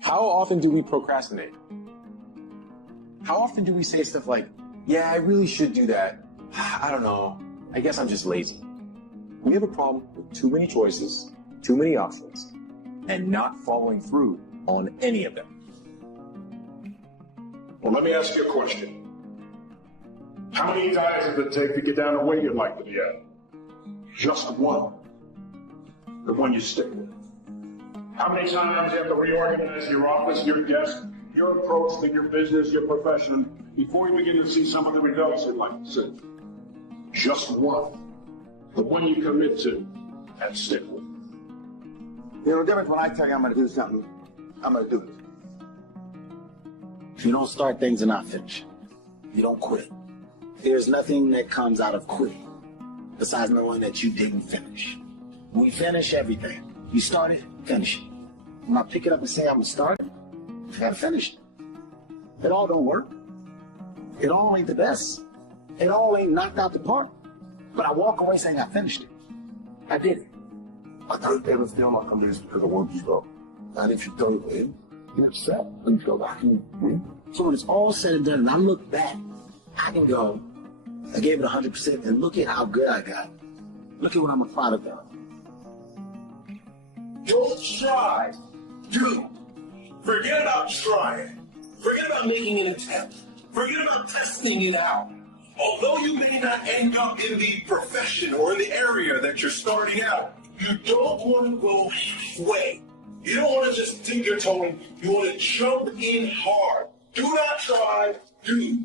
How often do we procrastinate? How often do we say stuff like, yeah, I really should do that. I don't know. I guess I'm just lazy. We have a problem with too many choices, too many options, and not following through on any of them. Well, let me ask you a question. How many times does it take to get down to where you'd like to be at? Just one. The one you stick with. How many times you have to reorganize your office, your desk, your approach to your business, your profession, before you begin to see some of the results you'd like to see? Just one. The one you commit to and stick with. You know, the difference when I tell you I'm going to do something, I'm going to do it. You don't start things and not finish. You don't quit. There's nothing that comes out of quitting besides knowing that you didn't finish. We finish everything. You start it, finish it. When I pick it up and say I'm going to start it, I got to finish it. It all don't work. It all ain't the best. It all ain't knocked out the park. But I walk away saying I finished it. I did it. I don't ever feel like I'm losing because I won't give up. And if you don't win, you're upset and you go back and win. So when it's all said and done and I look back, I can go, I gave it 100% and look at how good I got. Look at what I'm a product of. Don't try. Do. Forget about trying. Forget about making an attempt. Forget about testing it out. Although you may not end up in the profession or in the area that you're starting out, you don't want to go halfway. You don't want to just dip your toe in. You want to jump in hard. Do not try. Do.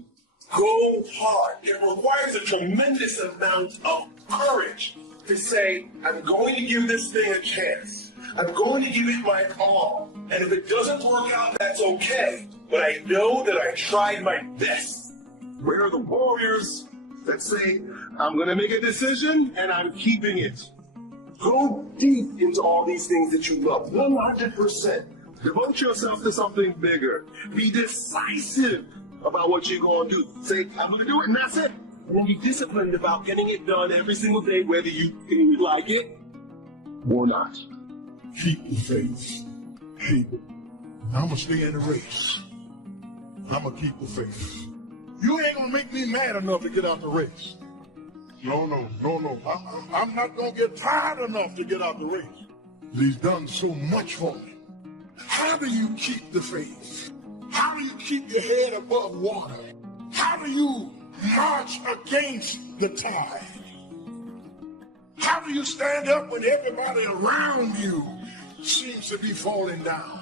Go hard. It requires a tremendous amount of courage to say, I'm going to give this thing a chance. I'm going to give it my all. And if it doesn't work out, that's okay. But I know that I tried my best. Where are the warriors that say, I'm going to make a decision and I'm keeping it? Go deep into all these things that you love, 100%. Devote yourself to something bigger. Be decisive about what you're going to do. Say, I'm going to do it, and that's it. And then be disciplined about getting it done every single day, whether you like it or not. Keep the faith. Keep it. I'm going to stay in the race. I'm going to keep the faith. You ain't going to make me mad enough to get out the race. No. I'm not going to get tired enough to get out the race. He's done so much for me. How do you keep the faith? How do you keep your head above water? How do you march against the tide? How do you stand up when everybody around you seems to be falling down?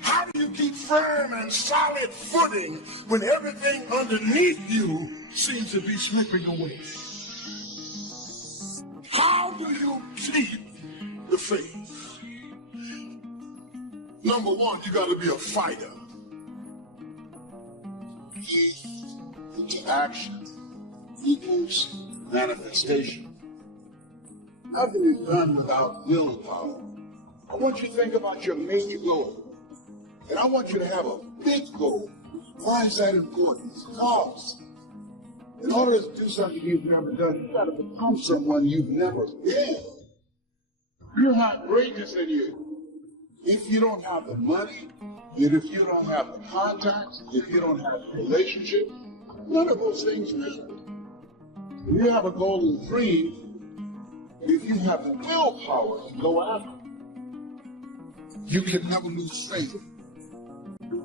How do you keep firm and solid footing when everything underneath you seems to be slipping away? How do you keep the faith? Number one, you got to be a fighter. Faith into action equals manifestation. Nothing is done without willpower. I want you to think about your main goal. And I want you to have a big goal. Why is that important? Because in order to do something you've never done, you've got to become someone you've never been. You're not greatness in you. If you don't have the money, and if you don't have the contacts, if you don't have the relationship, none of those things matter. If you have a golden dream, if you have the willpower to go after it, you can never lose faith.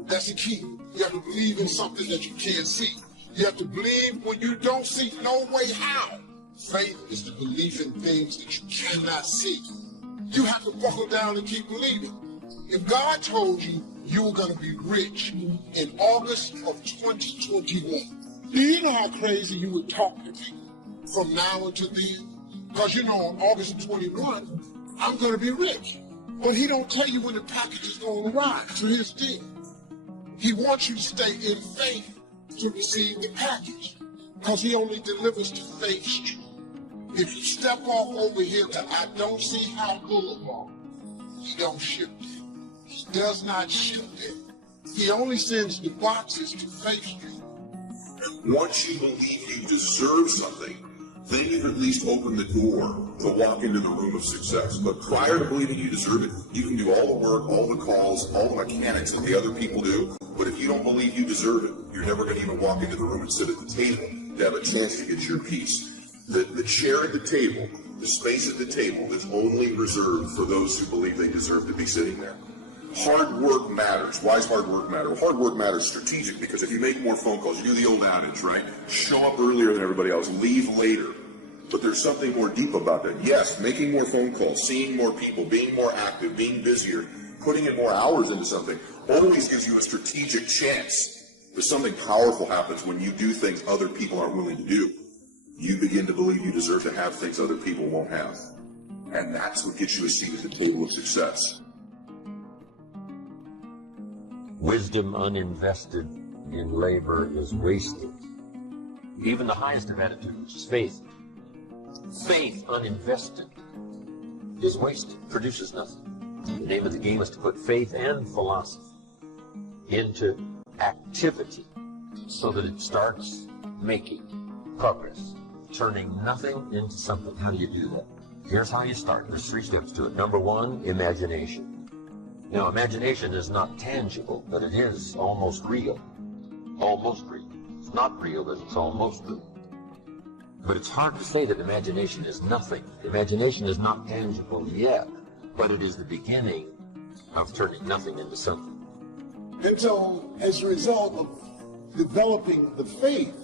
That's the key. You have to believe in something that you can't see. You have to believe when you don't see no way how. Faith is the belief in things that you cannot see. You have to buckle down and keep believing. If God told you you were going to be rich in August of 2021, do you know how crazy you would talk to me from now until then? Because you know on August of 21, I'm going to be rich. But he don't tell you when the package is going to arrive. So here's the deal. He wants you to stay in faith to receive the package. Because he only delivers to Faith Street. If you step off over here to I don't see how Boulevard, he don't ship it. He does not ship it. He only sends the boxes to Faith Street. Once you believe you deserve something, then you've at least opened the door to walk into the room of success. But prior to believing you deserve it, you can do all the work, all the calls, all the mechanics that the other people do. But if you don't believe you deserve it, you're never going to even walk into the room and sit at the table to have a chance to get your piece. The chair at the table, the space at the table is only reserved for those who believe they deserve to be sitting there. Hard work matters. Why does hard work matter? Hard work matters strategic because if you make more phone calls, you do the old adage, right? Show up earlier than everybody else, leave later. But there's something more deep about that. Yes, making more phone calls, seeing more people, being more active, being busier, putting in more hours into something always gives you a strategic chance. But something powerful happens when you do things other people aren't willing to do. You begin to believe you deserve to have things other people won't have. And that's what gets you a seat at the table of success. Wisdom uninvested in labor is wasted. Even the highest of attitudes is faith. Faith uninvested is wasted, produces nothing. The name of the game is to put faith and philosophy into activity so that it starts making progress, turning nothing into something. How do you do that? Here's how you start. There's 3 steps to it. Number 1, imagination. Now, imagination is not tangible, but it is almost real. Almost real. It's not real, but it's almost real. But it's hard to say that imagination is nothing. Imagination is not tangible yet, but it is the beginning of turning nothing into something. And so, as a result of developing the faith,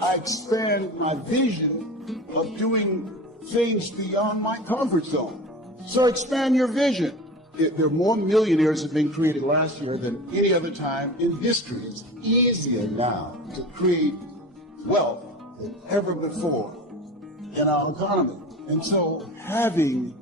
I expand my vision of doing things beyond my comfort zone. So expand your vision. There are more millionaires have been created last year than any other time in history. It's easier now to create wealth than ever before in our economy. And so having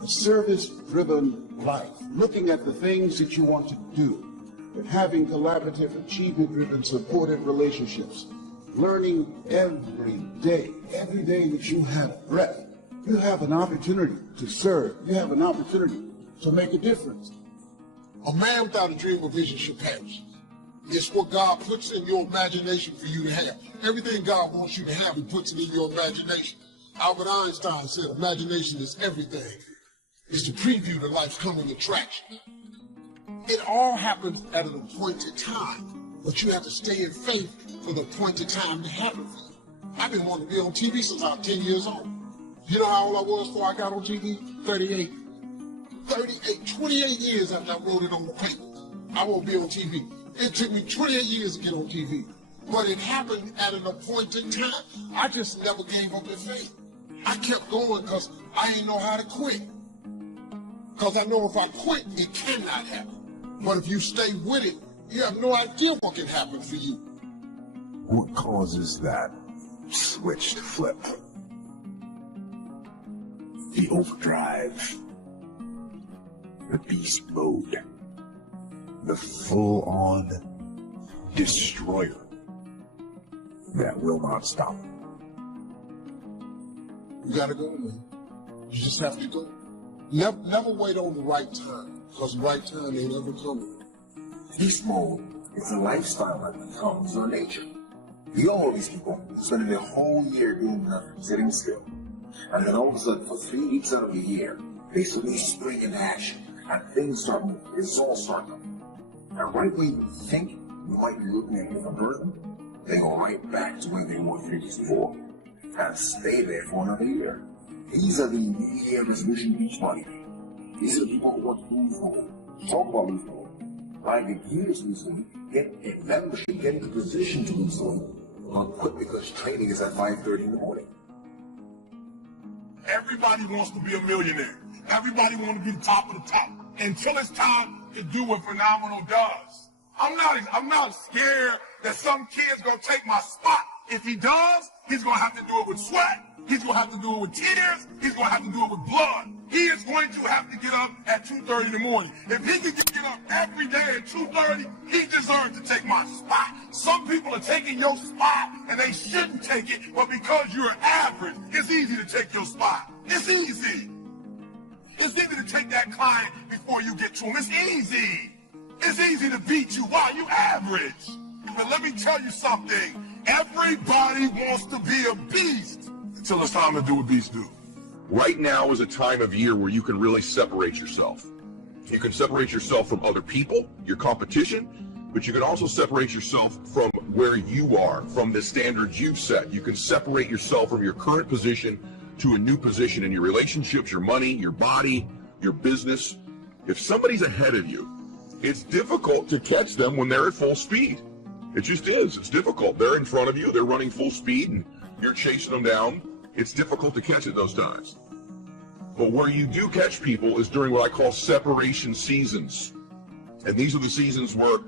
a service-driven life, looking at the things that you want to do, and having collaborative, achievement-driven, supported relationships, learning every day that you have breath, you have an opportunity to serve. You have an opportunity to make a difference. A man without a dream or vision should perish. It's what God puts in your imagination for you to have. Everything God wants you to have, He puts it in your imagination. Albert Einstein said imagination is everything. It's the preview to life's coming attraction. It all happens at an appointed time, but you have to stay in faith for the appointed time to happen for you. I've been wanting to be on TV since I was 10 years old. You know how old I was before I got on TV? 38. 28 years after I wrote it on the paper. I won't be on TV. It took me 28 years to get on TV. But it happened at an appointed time. I just never gave up in faith. I kept going because I didn't know how to quit. Because I know if I quit, it cannot happen. But if you stay with it, you have no idea what can happen for you. What causes that switch to flip? The overdrive. The beast mode. The full-on destroyer that will not stop. You gotta go, man. You just have to go. Never wait on the right time, because the right time ain't ever coming. Beast mode is a lifestyle that becomes your nature. You all know these people spending their whole year doing nothing, sitting still. And then all of a sudden, for 3 weeks out of the year, they suddenly spring into action, and things start moving. It's all starting. And right when you think you might be looking at a different person, they go right back to where they were 3 weeks before, and stay there for another year. These are the New Year resolution beach money. These are the people who want to lose weight. Talk about lose weight. Buy the gear to lose weight. Get a membership, get into position to lose weight. But quit because training is at 5:30 in the morning. Everybody wants to be a millionaire. Everybody wants to be the top of the top. Until it's time to do what Phenomenal does. I'm not scared that some kid's gonna take my spot. If he does, he's gonna have to do it with sweat. He's gonna have to do it with tears. He's gonna have to do it with blood. He is going to have to get up at 2:30 in the morning. If he can get up every day at 2:30, he deserves to take my spot. Some people are taking your spot and they shouldn't take it, but because you're average, it's easy to take your spot. It's easy. It's easy to take that client before you get to him. It's easy. It's easy to beat you while you average. But let me tell you something. Everybody wants to be a beast until it's time to do what beasts do. Right now is a time of year where you can really separate yourself. You can separate yourself from other people, your competition, but you can also separate yourself from where you are, from the standards you've set. You can separate yourself from your current position to a new position in your relationships, your money, your body, your business. If somebody's ahead of you, it's difficult to catch them when they're at full speed. It just is. It's difficult. They're in front of you. They're running full speed, and you're chasing them down. It's difficult to catch at those times. But where you do catch people is during what I call separation seasons. And these are the seasons where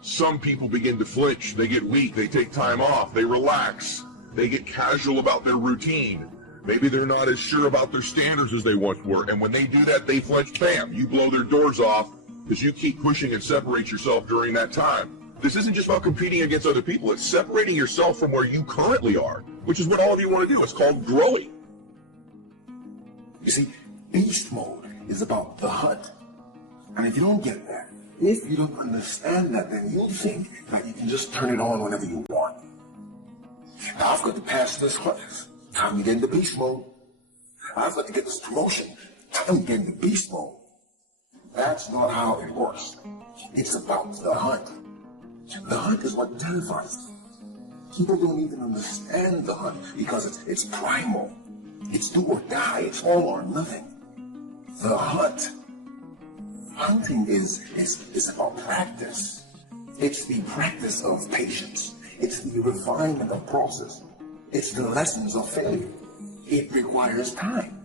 some people begin to flinch. They get weak. They take time off. They relax. They get casual about their routine. Maybe they're not as sure about their standards as they once were. And when they do that, they flinch. Bam! You blow their doors off because you keep pushing and separate yourself during that time. This isn't just about competing against other people. It's separating yourself from where you currently are, which is what all of you want to do. It's called growing. You see, beast mode is about the hunt. And if you don't get that, if you don't understand that, then you think that you can just turn it on whenever you want. Now, I've got to pass this class. Time to get into beast mode. I've got to get this promotion. Time to get into beast mode. That's not how it works. It's about the hunt. The hunt is what terrifies them. People don't even understand the hunt because it's primal. It's do or die. It's all or nothing. The hunt. Hunting is about practice. It's the practice of patience. It's the refinement of process. It's the lessons of failure. It requires time.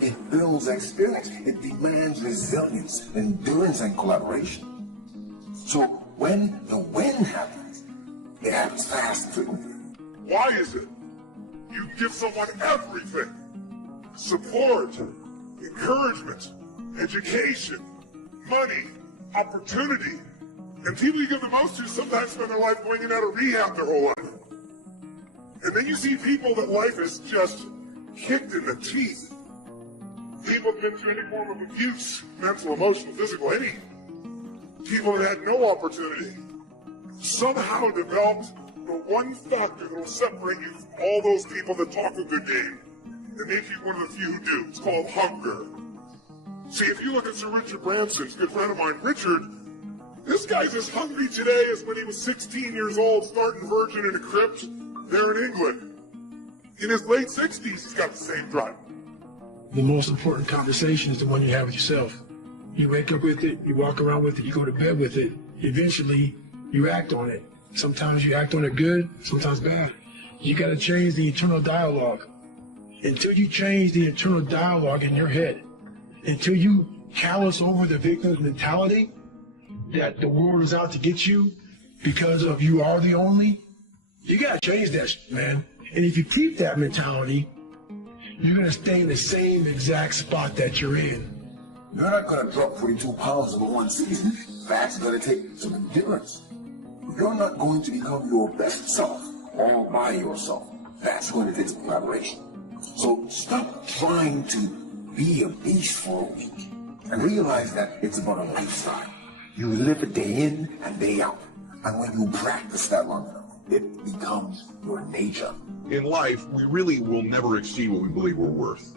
It builds experience. It demands resilience, endurance, and collaboration. So when the win happens, it happens fast and frequently. Why is it you give someone everything? Support, encouragement, education, money, opportunity. And people you give the most to sometimes spend their life going in and out of rehab their whole life. And then you see people that life is just kicked in the teeth. People have been through any form of abuse, mental, emotional, physical, any. People that had no opportunity somehow developed the one factor that will separate you from all those people that talk a good game and make you one of the few who do. It's called hunger. See, if you look at Sir Richard Branson's good friend of mine, Richard, this guy's as hungry today as when he was 16 years old, starting Virgin in a crypt there in England. In his late 60s, he's got the same drive. The most important conversation is the one you have with yourself. You wake up with it, you walk around with it, you go to bed with it. Eventually, you act on it. Sometimes you act on it good, sometimes bad. You got to change the internal dialogue. Until you change the internal dialogue in your head, until you callous over the victim's mentality that the world is out to get you because of you are the only, you got to change that, man. And if you keep that mentality, you're going to stay in the same exact spot that you're in. You're not going to drop 42 pounds over one season. That's going to take some endurance. You're not going to become your best self all by yourself. That's when it takes collaboration. So stop trying to be a beast for a week and realize that it's about a lifestyle. You live it day in and day out. And when you practice that long enough, it becomes your nature. In life, we really will never exceed what we believe we're worth.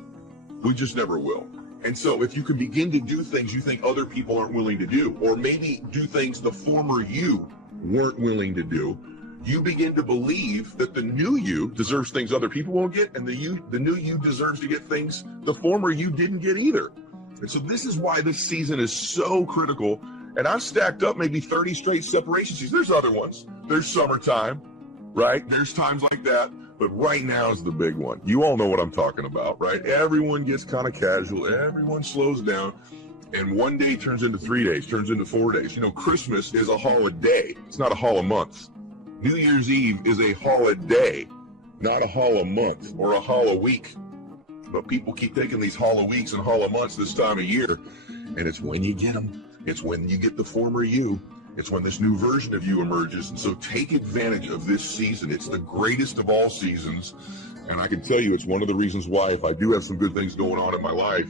We just never will. And so if you can begin to do things you think other people aren't willing to do, or maybe do things the former you weren't willing to do, you begin to believe that the new you deserves things other people won't get, and the new you deserves to get things the former you didn't get either. And so this is why this season is so critical. And I've stacked up maybe 30 straight separation seasons. There's other ones. There's summertime, right? There's times like that. But right now is the big one. You all know what I'm talking about, right? Everyone gets kind of casual. Everyone slows down. And one day turns into 3 days, turns into 4 days. You know, Christmas is a holiday. It's not a holiday. New Year's Eve is a holiday, not a holiday or a holiday. But people keep taking these holidays and holidays this time of year. And it's when you get them. It's when you get the former you. It's when this new version of you emerges. And so take advantage of this season. It's the greatest of all seasons. And I can tell you it's one of the reasons why, if I do have some good things going on in my life,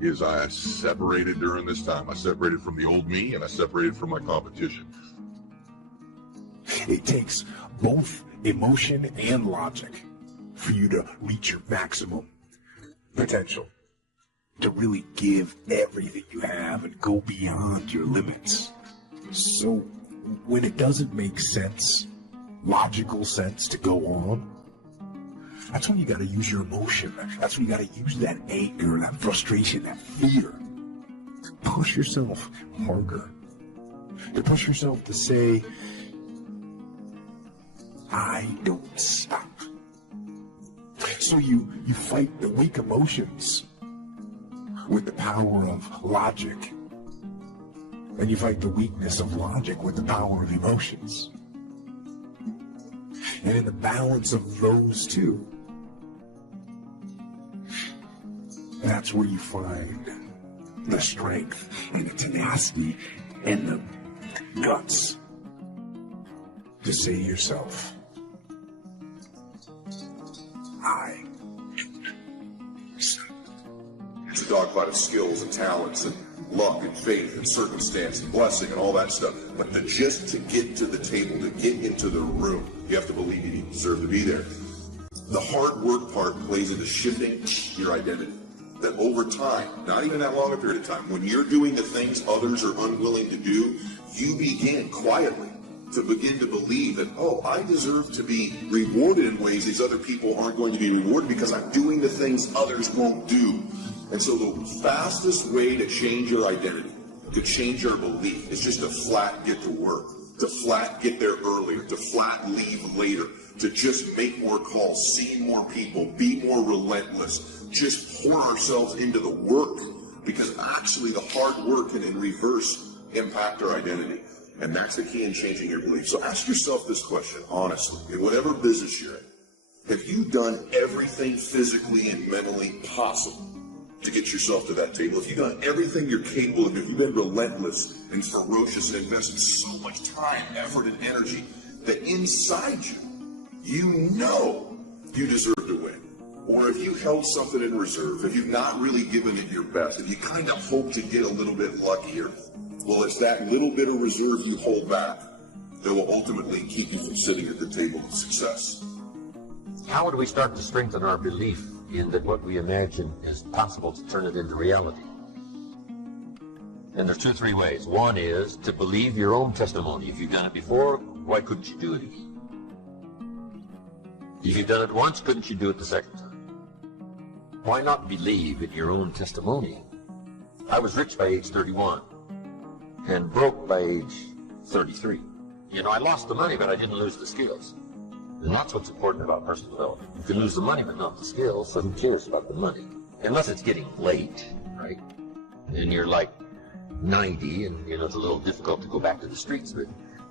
is I separated during this time. I separated from the old me and I separated from my competition. It takes both emotion and logic for you to reach your maximum potential, to really give everything you have and go beyond your limits. So when it doesn't make sense, logical sense to go on, that's when you got to use your emotion. That's when you got to use that anger, that frustration, that fear to push yourself harder, to push yourself to say, I don't stop. So you fight the weak emotions with the power of logic, and you fight the weakness of logic with the power of emotions. And in the balance of those two, that's where you find the strength and the tenacity and the guts to say to yourself, I don't stop. It's a dogfight of skills and talents and luck and faith and circumstance and blessing and all that stuff. But just to get to the table, to get into the room, you have to believe you deserve to be there. The hard work part plays into shifting your identity. That over time, not even that long a period of time, when you're doing the things others are unwilling to do, you begin quietly to begin to believe that, oh, I deserve to be rewarded in ways these other people aren't going to be rewarded because I'm doing the things others won't do. And so the fastest way to change your identity, to change your belief, is just to flat get to work, to flat get there earlier, to flat leave later, to just make more calls, see more people, be more relentless, just pour ourselves into the work, because actually the hard work can in reverse impact our identity. And that's the key in changing your belief. So ask yourself this question, honestly, in whatever business you're in. Have you done everything physically and mentally possible to get yourself to that table? If you've done everything you're capable of doing, you've been relentless and ferocious and invested so much time, effort, and energy that inside you, you know you deserve to win. Or if you held something in reserve, if you've not really given it your best, if you kind of hope to get a little bit luckier, well, it's that little bit of reserve you hold back that will ultimately keep you from sitting at the table of success. How would we start to strengthen our belief in that what we imagine is possible to turn it into reality? And there's 2 or 3 ways. One is to believe your own testimony. If you've done it before, why couldn't you do it again? If you've done it once, couldn't you do it the second time? Why not believe in your own testimony? I was rich by age 31 and broke by age 33. You know, I lost the money, but I didn't lose the skills. And that's what's important about personal development. You can lose the money, but not the skills, so who cares about the money? Unless it's getting late, right? And you're like 90, and, you know, it's a little difficult to go back to the streets, but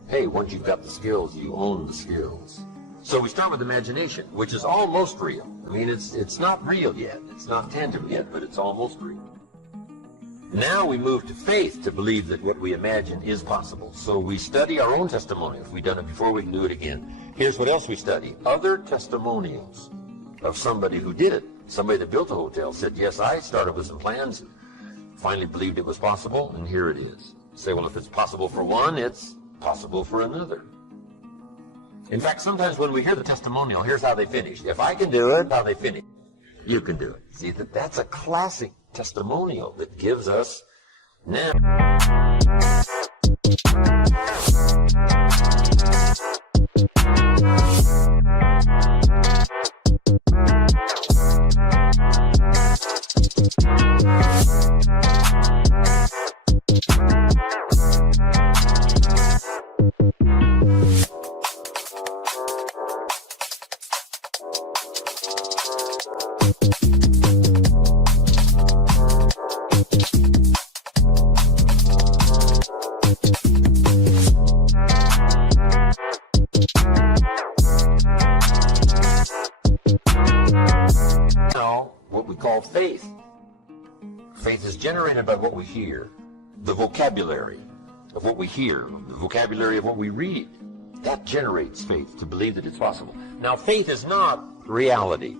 hey, once you've got the skills, you own the skills. So we start with imagination, which is almost real. I mean, it's not real yet. It's not tangible yet, but it's almost real. Now we move to faith to believe that what we imagine is possible. So we study our own testimony. If we've done it before, we can do it again. Here's what else we study. Other testimonials of somebody who did it. Somebody that built a hotel said, yes, I started with some plans, finally believed it was possible, and here it is. Say, well, if it's possible for one, it's possible for another. In fact, sometimes when we hear the testimonial, here's how they finished. If I can do it, how they finished. You can do it. See, that's a classic testimonial that gives us now. What we call faith. Faith is generated by what we hear, the vocabulary of what we hear, the vocabulary of what we read. That generates faith to believe that it's possible. Now, faith is not reality.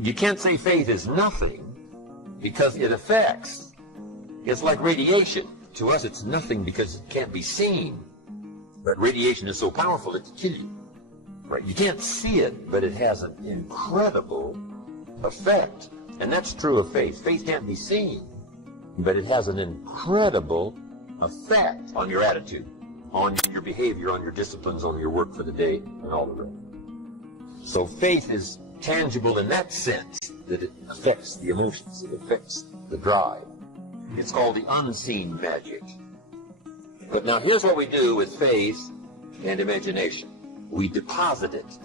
You can't say faith is nothing because it affects. It's like radiation. To us, it's nothing because it can't be seen. But radiation is so powerful, it can kill you. Right? You can't see it, but it has an incredible effect. And that's true of faith. Faith can't be seen, but it has an incredible effect on your attitude, on your behavior, on your disciplines, on your work for the day, and all the rest. So faith is tangible in that sense, that it affects the emotions, it affects the drive. It's called the unseen magic. But now here's what we do with faith and imagination. We deposit it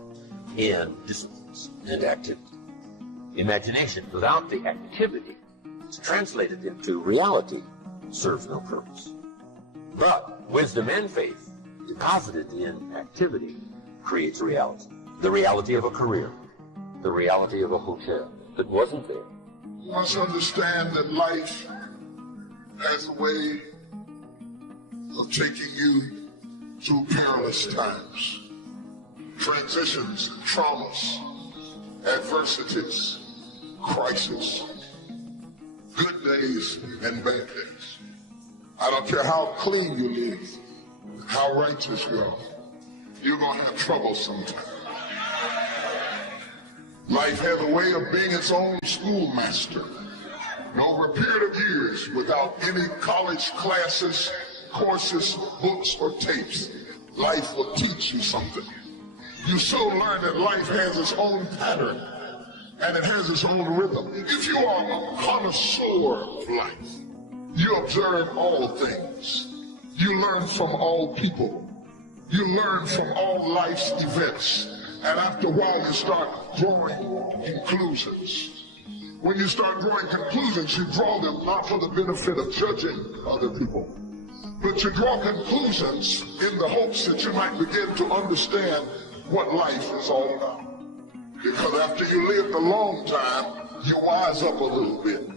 in disciplines and activity. Imagination without the activity is translated into reality, serves no purpose. But wisdom and faith deposited in activity creates reality. The reality of a career, the reality of a hotel that wasn't there. You must understand that life has a way of taking you through perilous times, transitions, traumas, adversities, crisis, good days and bad days. I don't care how clean you live, how righteous you are, you're going to have trouble sometime. Life has a way of being its own schoolmaster. And over a period of years, without any college classes, courses, books, or tapes, life will teach you something. You soon learn that life has its own pattern and it has its own rhythm. If you are a connoisseur of life, you observe all things. You learn from all people. You learn from all life's events. And after a while, you start drawing conclusions. When you start drawing conclusions, you draw them not for the benefit of judging other people, but you draw conclusions in the hopes that you might begin to understand what life is all about. Because after you lived a long time, you wise up a little bit.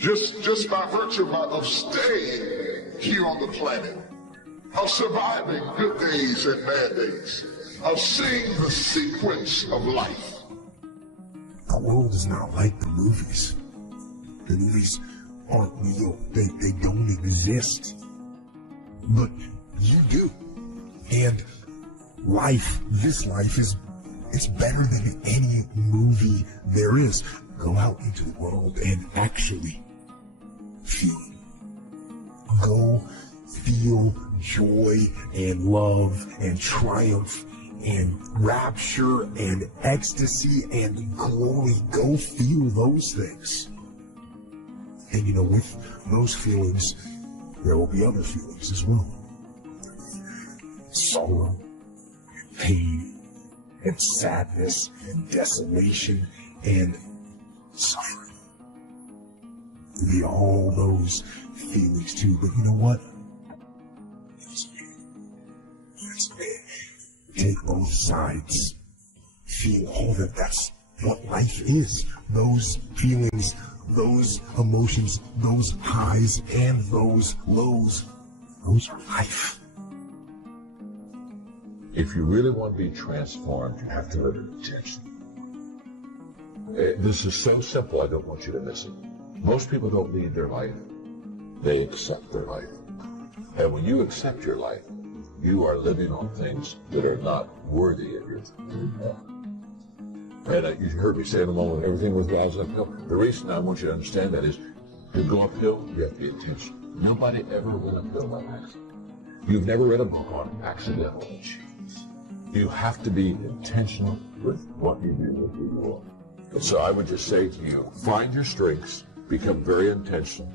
Just by virtue of staying here on the planet, of surviving good days and bad days, of seeing the sequence of life. The world is not like the movies. The movies aren't real. They don't exist. But you do. And life, this life it's better than any movie there is. Go out into the world and actually feel it. Go feel joy and love and triumph and rapture and ecstasy and glory. Go feel those things. And you know, with those feelings, there will be other feelings as well. Sorrow, and pain, and sadness, and desolation, and suffering. There'll be all those feelings too, but you know what? It's okay. Take both sides. Feel all that. That's what life is. Those feelings, those emotions, those highs and those lows. Those are life. If you really want to be transformed, you have to live with intention. This is so simple, I don't want you to miss it. Most people don't lead their life. They accept their life. And when you accept your life, you are living on things that are not worthy of your time. And you heard me say in a moment, everything with God's uphill. The reason I want you to understand that is, to go uphill, you have to be intentional. Nobody ever went uphill by accident. You've never read a book on accidental achievements. You have to be intentional with what you do, with who you are. And so I would just say to you, find your strengths, become very intentional,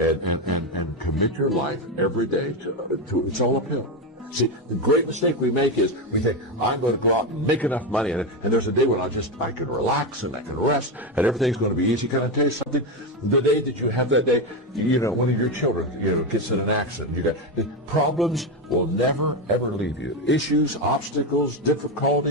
and commit your life every day to it's all uphill. See, the great mistake we make is we think, I'm going to go out and make enough money, and there's a day when I can relax and I can rest, and everything's going to be easy. Can I tell you something? The day that you have that day, one of your children, gets in an accident. Problems will never, ever leave you. Issues, obstacles, difficulty.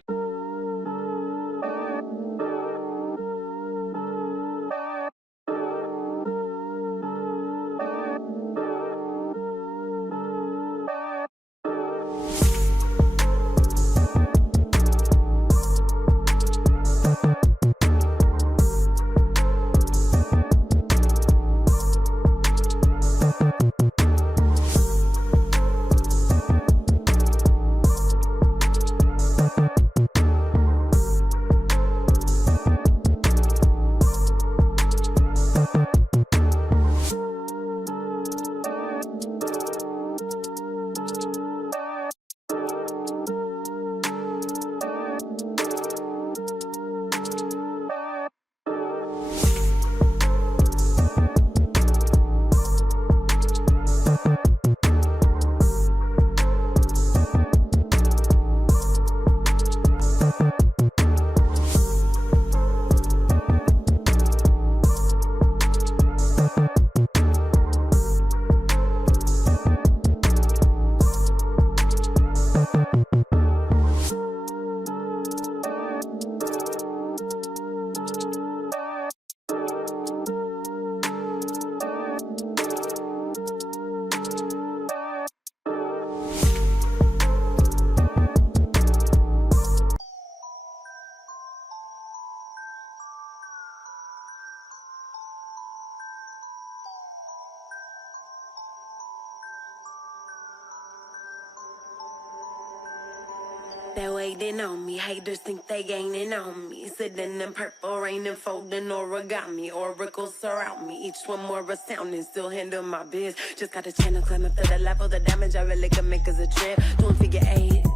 They're waiting on me. Haters think they gaining on me. Sitting in purple rain and folding origami. Oracles surround me. Each one more astounding. Still handle my biz. Just got a channel climb up to the level. The damage I really can make is a trip. Doing figure eights.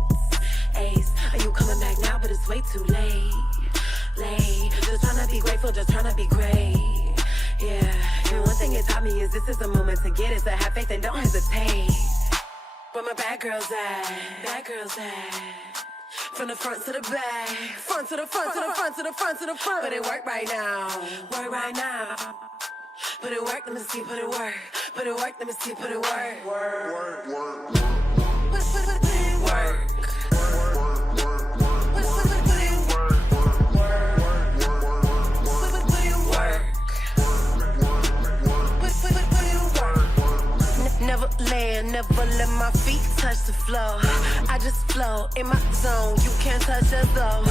Ace, are you coming back now? But it's way too late. Just trying to be grateful. Just trying to be great. Yeah. And one thing it taught me is this is the moment to get it. So have faith and don't hesitate. Where my bad girls at? Bad girls at? From the front to the back, front to the front to the front to the front to the front. But it work right now, work right now. Put it work, let me see, put it work. Put it work, let me see, put it work. Work. Put it work. Never land, never let my feet touch the floor. I just flow in my zone, you can't touch us though.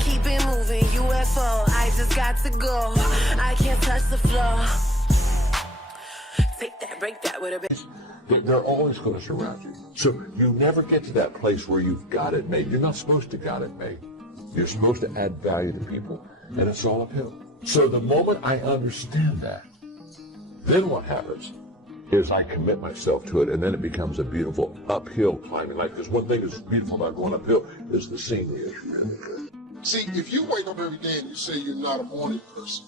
Keep it moving, UFO, I just got to go. I can't touch the floor. Take that, break that with a bit. They're always going to surround you. So you never get to that place where you've got it made. You're not supposed to got it made. You're supposed to add value to people, and it's all uphill. So the moment I understand that, then what happens is I commit myself to it, and then it becomes a beautiful uphill climbing. Like, there's one thing that's beautiful about going uphill is the scenery. See, if you wake up every day and you say you're not a morning person,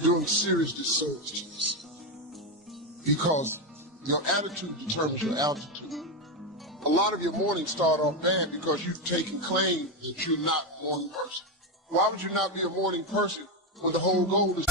you're doing serious disservice to yourself. Because your attitude determines your altitude. A lot of your mornings start off bad because you've taken claim that you're not a morning person. Why would you not be a morning person when the whole goal is...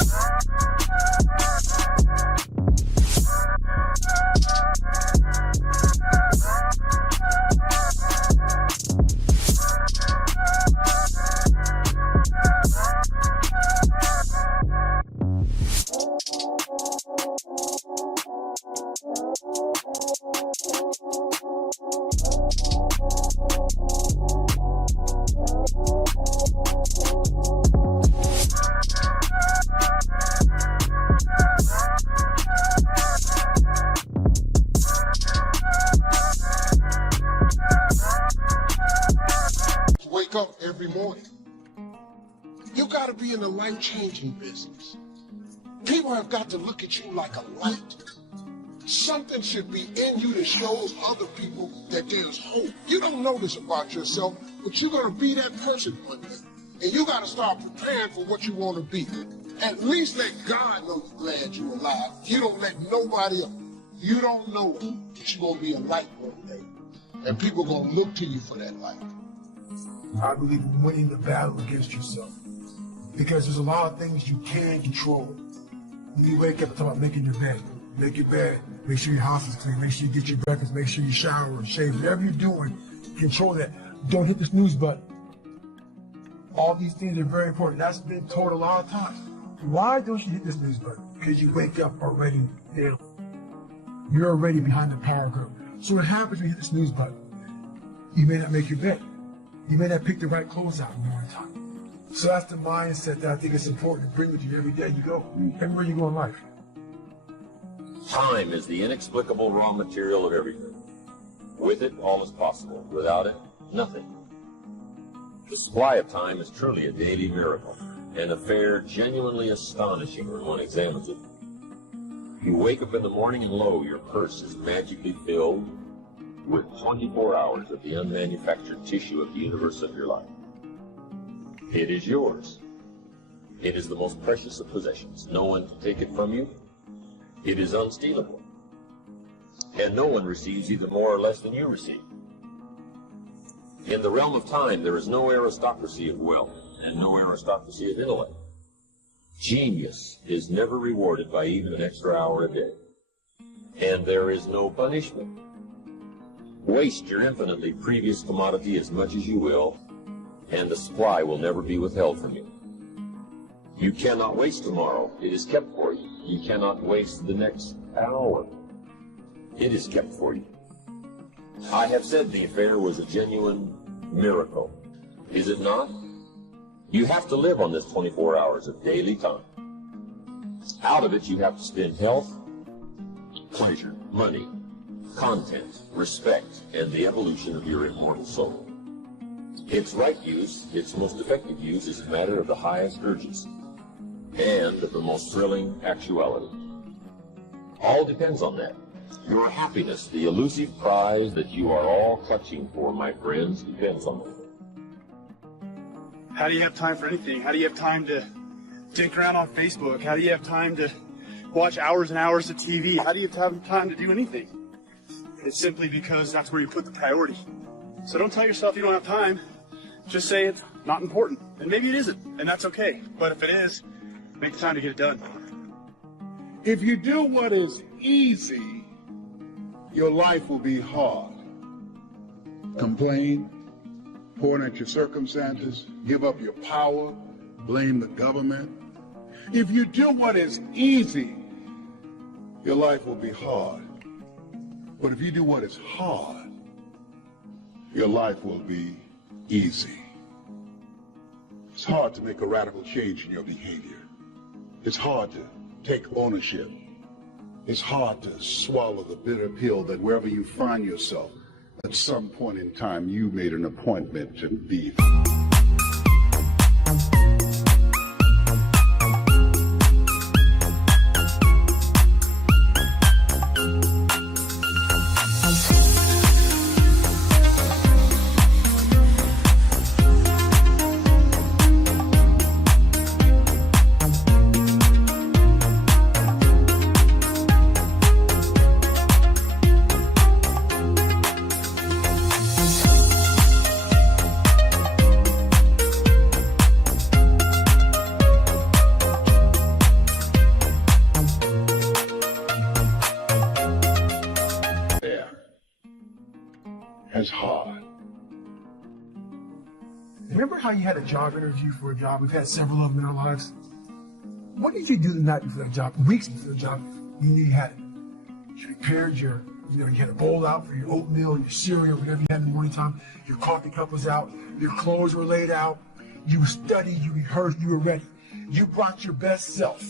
Wake up every morning. You got to be in a life-changing business. People have got to look at you like a light. Something should be in you that shows other people that there's hope. You don't know this about yourself, but you're going to be that person one day. And you got to start preparing for what you want to be. At least let God know you're glad you're alive. You don't let nobody else. You don't know that you're going to be a light one day. And people are going to look to you for that light. I believe in winning the battle against yourself. Because there's a lot of things you can control. When you wake up and talk about making your bed. Make your bed, make sure your house is clean, make sure you get your breakfast, make sure you shower and shave. Whatever you're doing, control that. Don't hit the snooze button. All these things are very important. That's been told a lot of times. Why don't you hit the snooze button? Because you wake up already down. You're already behind the power curve. So what happens when you hit the snooze button? You may not make your bed. You may not pick the right clothes out in the morning time. So that's the mindset that I think is important to bring with you every day you go, everywhere you go in life. Time is the inexplicable raw material of everything. With it, all is possible. Without it, nothing. The supply of time is truly a daily miracle, an affair genuinely astonishing when one examines it. You wake up in the morning and lo, your purse is magically filled with 24 hours of the unmanufactured tissue of the universe of your life. It is yours. It is the most precious of possessions. No one can take it from you. It is unstealable. And no one receives either more or less than you receive. In the realm of time, there is no aristocracy of wealth and no aristocracy of intellect. Genius is never rewarded by even an extra hour a day. And there is no punishment. Waste your infinitely previous commodity as much as you will, and the supply will never be withheld from you. You cannot waste tomorrow. It is kept for you. You cannot waste the next hour. It is kept for you. I have said the affair was a genuine miracle. Is it not? You have to live on this 24 hours of daily time. Out of it, you have to spend health, pleasure, money, content, respect, and the evolution of your immortal soul. Its right use, its most effective use, is a matter of the highest urgency and of the most thrilling actuality. All depends on that. Your happiness, the elusive prize that you are all clutching for, my friends, depends on that. How do you have time for anything? How do you have time to dick around on Facebook? How do you have time to watch hours and hours of TV? How do you have time to do anything? It's simply because that's where you put the priority. So don't tell yourself you don't have time. Just say it's not important. And maybe it isn't, and that's okay. But if it is, make the time to get it done. If you do what is easy, your life will be hard. Complain, point at your circumstances, give up your power, blame the government. If you do what is easy, your life will be hard. But if you do what is hard, your life will be easy. It's hard to make a radical change in your behavior. It's hard to take ownership. It's hard to swallow the bitter pill that wherever you find yourself, at some point in time, you made an appointment to be. As hard. Remember how you had a job interview for a job? We've had several of them in our lives. What did you do the night before that job, weeks before the job? You knew you had it. You prepared you had a bowl out for your oatmeal, your cereal, whatever you had in the morning time. Your coffee cup was out. Your clothes were laid out. You studied, you rehearsed, you were ready. You brought your best self.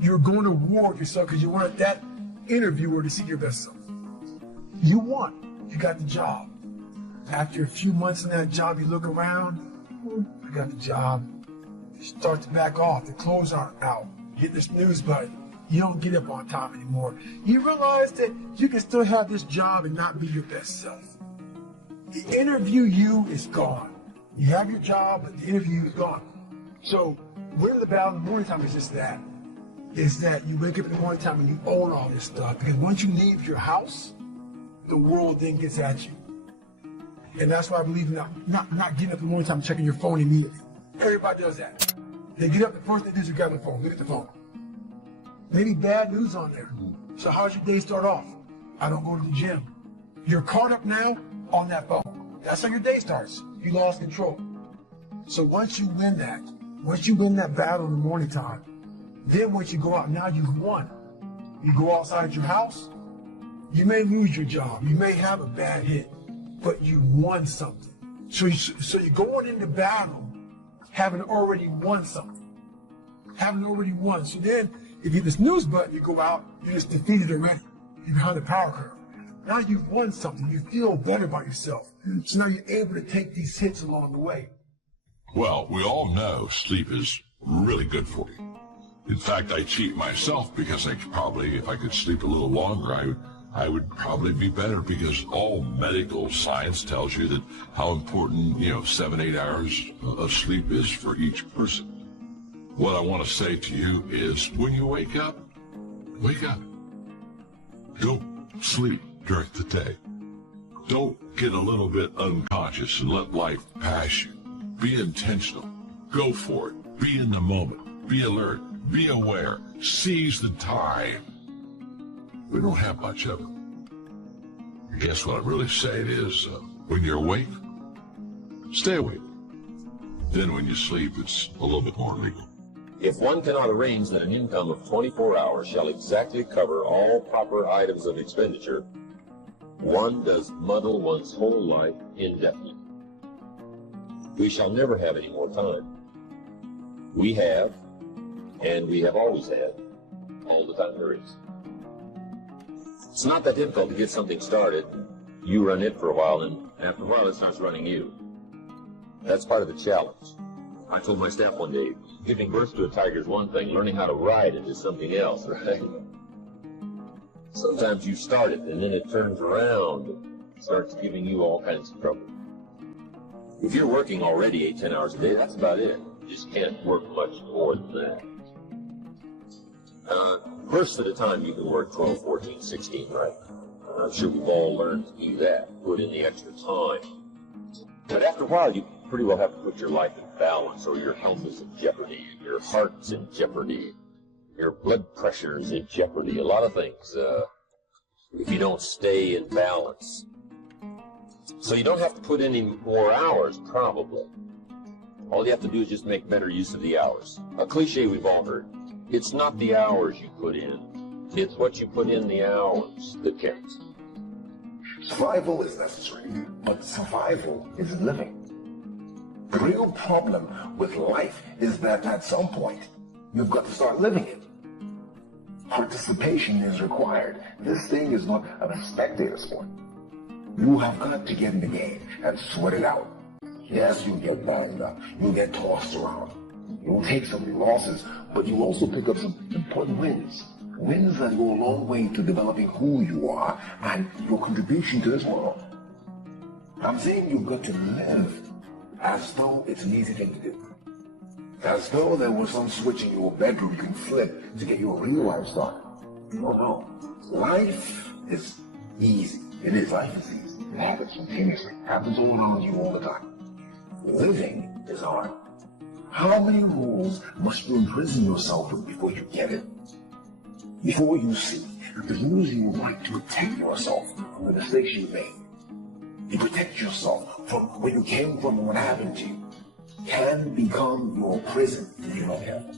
You were going to war with yourself because you wanted that interviewer to see your best self. You won. You got the job. After a few months in that job, you look around, I got the job. You start to back off. The clothes aren't out. You hit the snooze button. You don't get up on time anymore. You realize that you can still have this job and not be your best self. The interview you is gone. You have your job, but the interview is gone. So, winning the battle in the morning time is just that. It's that you wake up in the morning time and you own all this stuff. Because once you leave your house, the world then gets at you. And that's why I believe in not getting up in the morning time and checking your phone immediately. Everybody does that. They get up, the first thing they do is grab the phone, look at the phone. Maybe bad news on there. So how's your day start off? I don't go to the gym. You're caught up now on that phone. That's how your day starts. You lost control. So once you win that battle in the morning time, then once you go out, now you've won. You go outside your house, you may lose your job. You may have a bad hit, but you won something. So you're going into battle having already won something. Having already won. So then, if you hit the snooze button, you go out, you're just defeated already. You're behind the power curve. Now you've won something. You feel better about yourself. So now you're able to take these hits along the way. Well, we all know sleep is really good for you. In fact, I cheat myself because I could probably, if I could sleep a little longer, I would probably be better, because all medical science tells you that how important, 7-8 hours of sleep is for each person. What I want to say to you is, when you wake up. Don't sleep during the day. Don't get a little bit unconscious and let life pass you. Be intentional. Go for it. Be in the moment. Be alert. Be aware. Seize the time. We don't have much of it. I guess what I'm really saying is, when you're awake, stay awake. Then when you sleep, it's a little bit more legal. If one cannot arrange that an income of 24 hours shall exactly cover all proper items of expenditure, one does muddle one's whole life indefinitely. We shall never have any more time. We have, and we have always had, all the time there is. It's not that difficult to get something started. You run it for a while, and after a while it starts running you. That's part of the challenge. I told my staff one day, giving birth to a tiger is one thing, learning how to ride it is something else, right? Sometimes you start it and then it turns around and starts giving you all kinds of trouble. If you're working already 8-10 hours a day, that's about it. You just can't work much more than that. Bursts at a time you can work 12, 14, 16, right? I'm sure we've all learned to do that, put in the extra time. But after a while, you pretty well have to put your life in balance, or your health is in jeopardy, your heart's in jeopardy, your blood pressure is in jeopardy, a lot of things, if you don't stay in balance. So you don't have to put any more hours, probably. All you have to do is just make better use of the hours. A cliche we've all heard. It's not the hours you put in, it's what you put in the hours that counts. Survival is necessary, but survival is living. The real problem with life is that at some point, you've got to start living it. Participation is required. This thing is not a spectator sport. You have got to get in the game and sweat it out. Yes, you'll get banged up. You'll get tossed around. You'll take some losses, but you also pick up some important wins. Wins that go a long way to developing who you are and your contribution to this world. I'm saying you've got to live as though it's an easy thing to do. As though there was some switch in your bedroom you can flip to get your real life started. No. Life is easy. It is. Life is easy. It happens spontaneously. It happens all around you all the time. Living is hard. How many rules must you imprison yourself with before you get it? Before you see the rules you like to protect yourself from the mistakes you made. You protect yourself from where you came from and what happened to you. Can become your prison if you don't have it.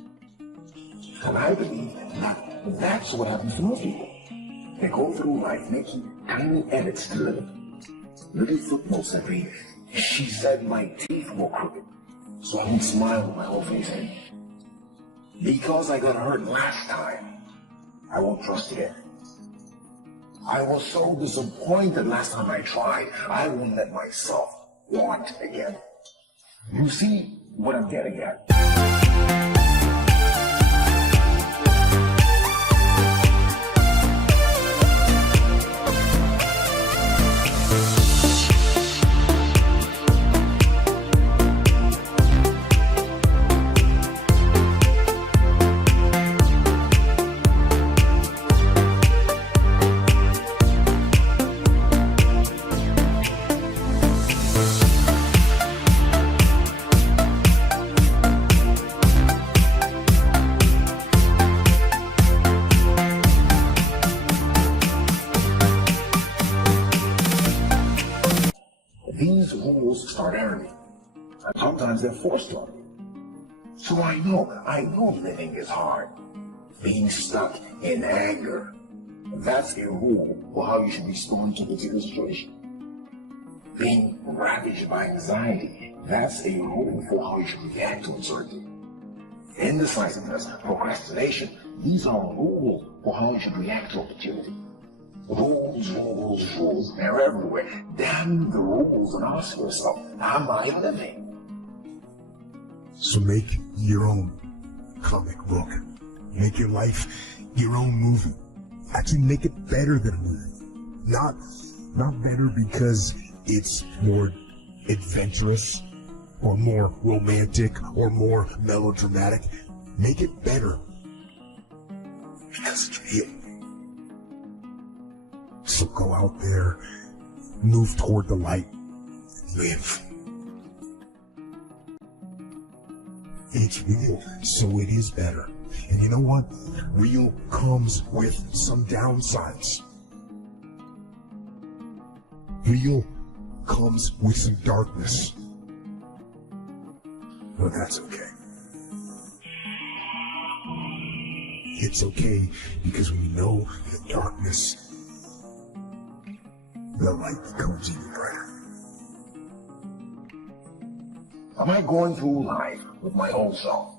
And I believe that that's what happens to most people. They go through life making tiny edits to live. Little footnotes that read, she said my teeth were crooked, so I won't smile with my whole face in. Because I got hurt last time, I won't trust again. I was so disappointed last time I tried, I won't let myself want again. You see what I'm getting at? These rules start early, and sometimes they're forced on you. So I know living is hard. Being stuck in anger, that's a rule for how you should respond to a particular situation. Being ravaged by anxiety, that's a rule for how you should react to uncertainty. Indecisiveness, procrastination, these are rules for how you should react to opportunity. Rules, they're everywhere. Damn the rules and ask yourself, am I living? So make your own comic book. Make your life your own movie. Actually make it better than a movie. Not better because it's more adventurous or more romantic or more melodramatic. Make it better because it's real. So go out there, move toward the light, live. It's real, so it is better. And you know what? Real comes with some downsides. Real comes with some darkness. But that's okay. It's okay because we know the darkness, the light becomes even brighter. Am I going through life with my whole self?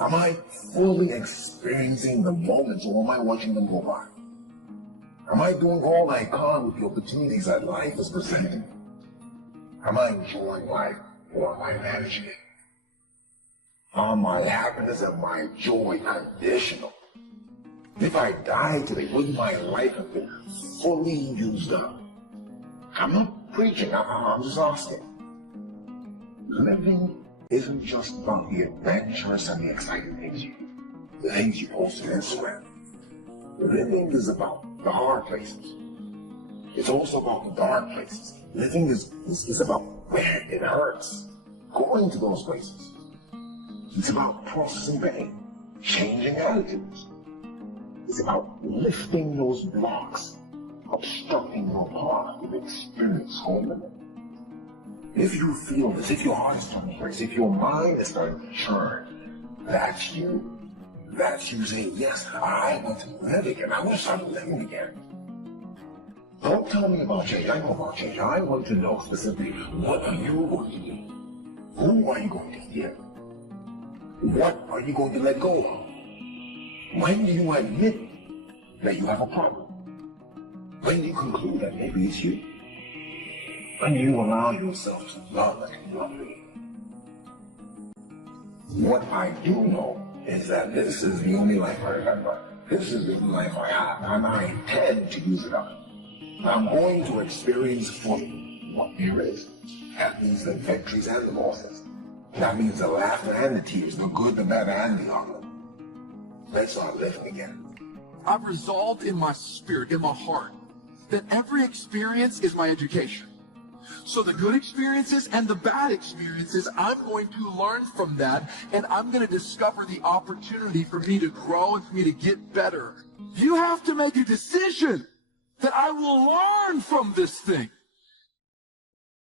Am I fully experiencing the moments, or am I watching them go by? Am I doing all I can with the opportunities that life is presenting? Am I enjoying life or am I managing it? Are my happiness and my joy conditional? If I died today, would my life have been fully used up? I'm not preaching, I'm just asking. Living isn't just about the adventures and the exciting things you do, the things you post on Instagram. Living is about the hard places. It's also about the dark places. Living is about where it hurts, going to those places. It's about processing pain, changing attitudes. It's about lifting those blocks, obstructing your path with experience home limit. If you feel this, if your heart is starting to race, if your mind is starting to churn, that's you. That's you saying, yes, I want to live again. I want to start living again. Don't tell me about change. I know about change. I want to know specifically, what are you going to do? Who are you going to heal? What are you going to let go of? When do you admit that you have a problem? When do you conclude that maybe it's you? When do you allow yourself to love and love me? What I do know is that this is the only life I remember. This is the only life I have, and I intend to use it up. I'm going to experience fully what there is. That means the victories and the losses. That means the laughter and the tears, the good, the bad, and the ugly. Let's start living again. I've resolved in my spirit, in my heart, that every experience is my education. So the good experiences and the bad experiences, I'm going to learn from that, and I'm going to discover the opportunity for me to grow and for me to get better. You have to make a decision that I will learn from this thing.